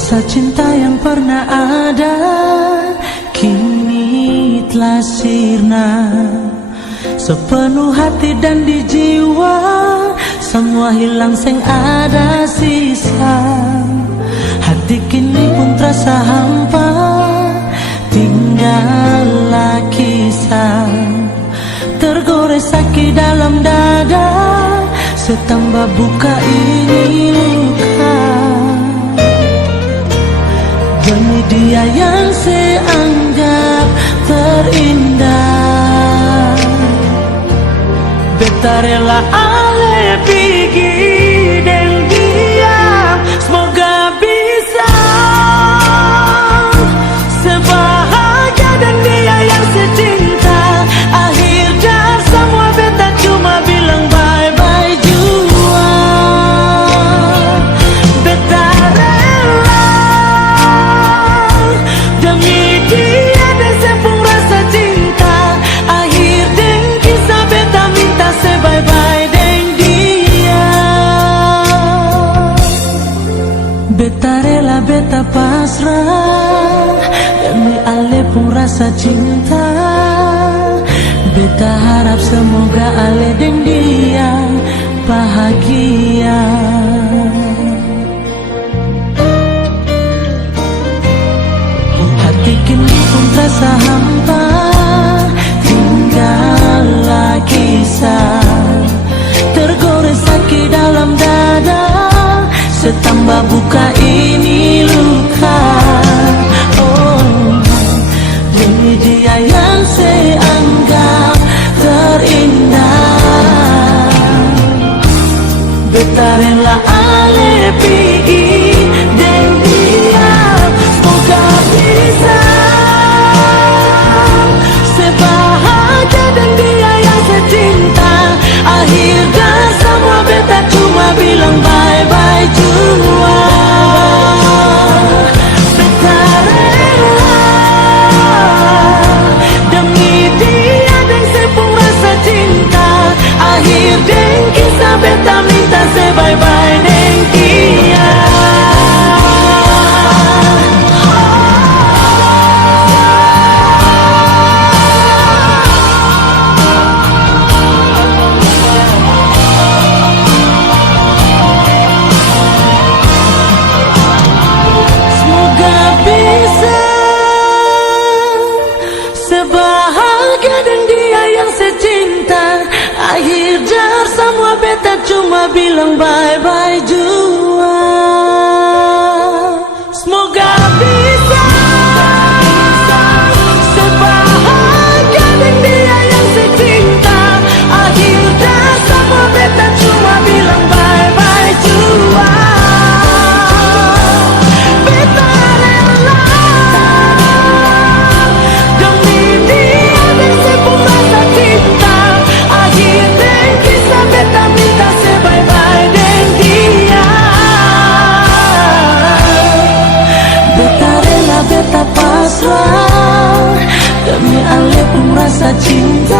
Rasa cinta yang pernah ada kini telah sirna. Sepenuh hati dan di jiwa semua hilang sing ada sisa. Hati kini pun terasa hampa, tinggallah kisah. Tergores sakit dalam dada, setambah buka ini luka. Demi dia yang seanggap terindah, beta rela ale pergi dan dia. Semoga bisa sebahagia dan dia yang secinta. Akhir dari semua beta cuma bilang bye-bye jua. Beta rela demi dia dan sepung rasa cinta. Akhir dan kisah beta minta bye-bye dan dia. Beta rela beta pasrah demi ale pun rasa cinta. Beta harap semoga ale dan dia bahagia. Hati kini pun terasa hampa, tinggallah kisah. Tergores sakit dalam dada, setambah buka ini luka. Oh, demi dia yang seanggap terindah, beta rela ale pergi dan dia. Semoga bisa sebahagia dan dia yang secinta. Akhir dan semua beta cuma bilang bye-bye jua. Beta rela demi dia dan sepung rasa cinta. Akhir dan kisah beta minta bye-bye dan dia. Akhir jar semua beta cuma bilang bye-bye jua. Semoga bisa sebahagia dan dia yang secinta. Akhir jar semua beta cuma bilang bye-bye jua. Beta rela demi dia dan sepung rasa cinta. Akhir dan kisah beta minta bye-bye dan dia. Beta rela beta pasrah demi ale pun rasa cinta.